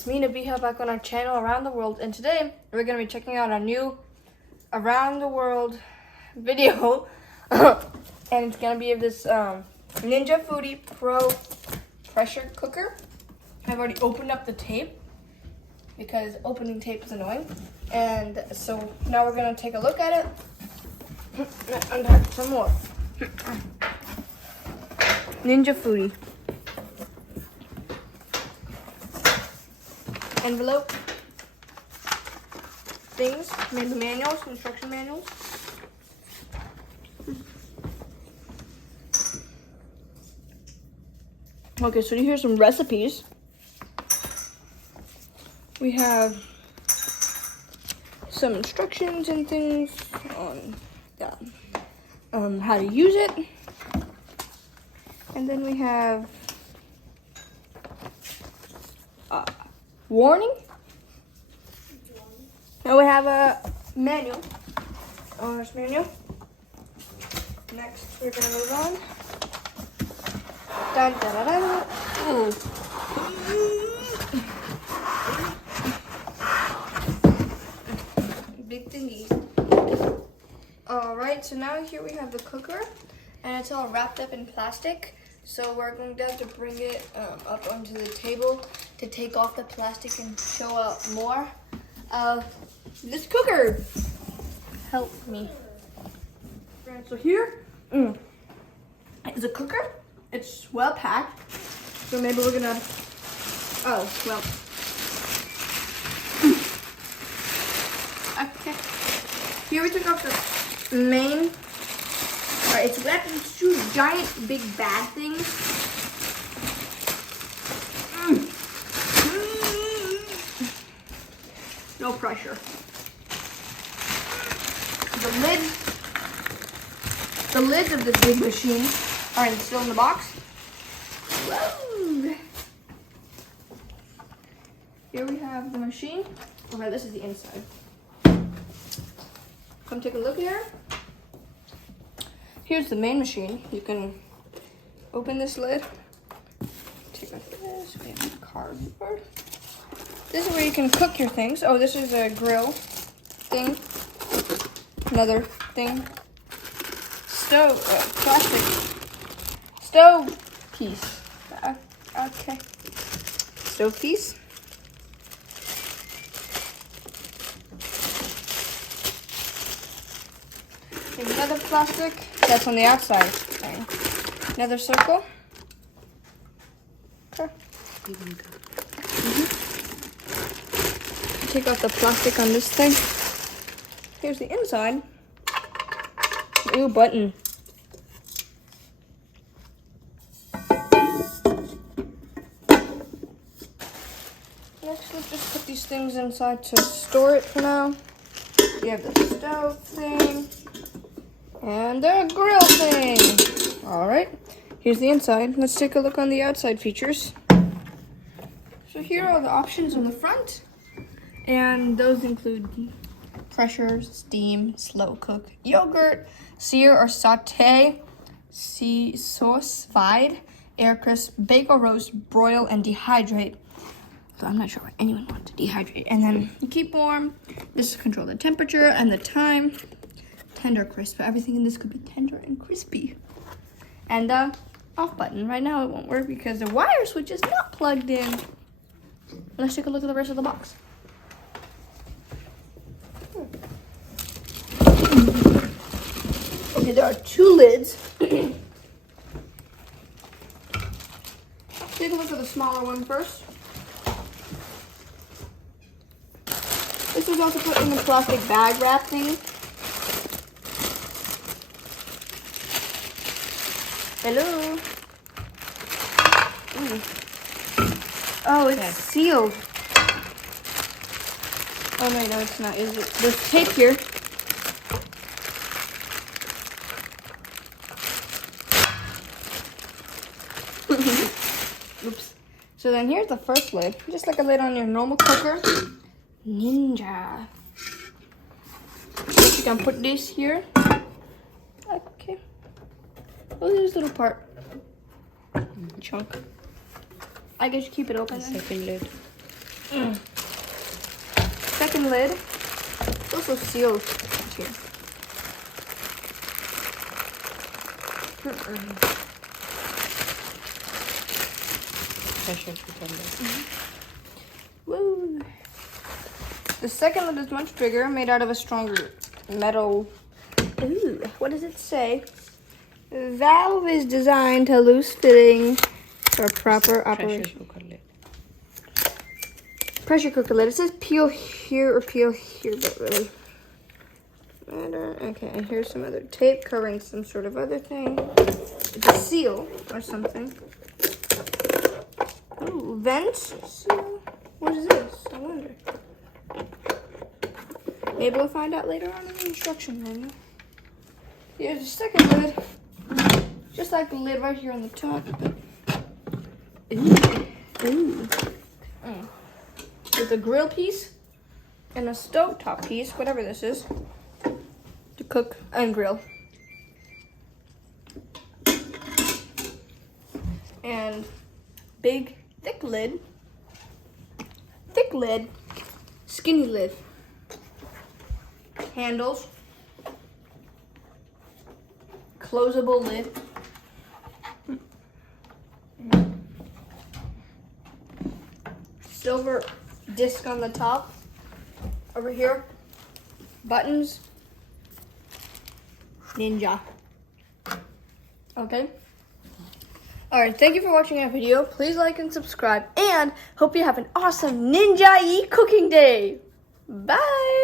it's me Nabiha back on our channel Around the World, and today we're going to be checking out our new Around the World video and it's going to be of this NINJA-Foodi-PRO pressure cooker. I've already opened up the tape because opening tape is annoying, and so now we're going to take a look at it and unpack some more. NINJA-Foodi envelope things, maybe manuals, instruction manuals. Okay, so here's some recipes. We have some instructions and things on how to use it. And then we have warning. Now we have a manual, owner's manual. Next, we're gonna move on. Dun, dun, dun, dun. Ooh. Big thingy. All right, so now here we have the cooker, and it's all wrapped up in plastic. So we're going to have to bring it up onto the table to take off the plastic and show out more of this cooker. Help me. Right, so here is a cooker. It's well packed. So maybe we're gonna, okay. Here we took off the main. Alright, it's wrapped in two giant big bad things. No pressure. The lids of this big machine are still in the box. Whoa. Here we have the machine. Okay, this is the inside. Come take a look here. Here's the main machine. You can open this lid. Take out this. We have cardboard. This is where you can cook your things. Oh, this is a grill thing. Another thing. Stove, plastic stove piece. Okay. Stove piece. There's another plastic. That's on the outside thing. Another circle. Okay. Take off the plastic on this thing. Here's the inside. Ooh, button. Next, let's just put these things inside to store it for now. We have the stove thing and the grill thing. All right, here's the inside. Let's take a look on the outside features. So here are the options on the front, and those include pressure, steam, slow cook, yogurt, sear or saute, sauce, vide, air crisp, bake or roast, broil, and dehydrate. So I'm not sure why anyone wants to dehydrate. And then you keep warm. This control the temperature and the time. Tender, crisp. Everything in this could be tender and crispy. And the off button. Right now it won't work because the wire switch is not plugged in. Let's take a look at the rest of the box. Okay, there are two lids. Take a look at the smaller one first. This was also put in the plastic bag wrap thing. Hello. Ooh. Oh, it's sealed. Oh no, it's not. Is it? There's tape here. Oops. So then here's the first lid, just like a lid on your normal cooker. Ninja. So you can put this here. Okay. Oh, there's a little part. Chunk. I guess you keep it open. Second lid. lid. It's also sealed here. Pressure cooker. Woo! The second lid is much bigger, made out of a stronger metal. Ooh, what does it say? The valve is designed to loose fitting for proper operation. Pressure cooker lid. Pressure cooker lid. It says peel here or peel here, but really matter. Okay, and here's some other tape covering some sort of other thing. It's a seal or something. Ooh, vent seal. What is this? I wonder. Maybe we'll find out later on in the instruction manual. Here's the second lid. Just like the lid right here on the top. Ooh. With a grill piece and a stovetop piece, whatever this is, to cook and grill. And big, thick lid, skinny lid. Handles, closable lid. Silver disc on the top. Over here, buttons. Ninja. Okay. Alright, thank you for watching our video. Please like and subscribe. And hope you have an awesome ninja-y cooking day. Bye.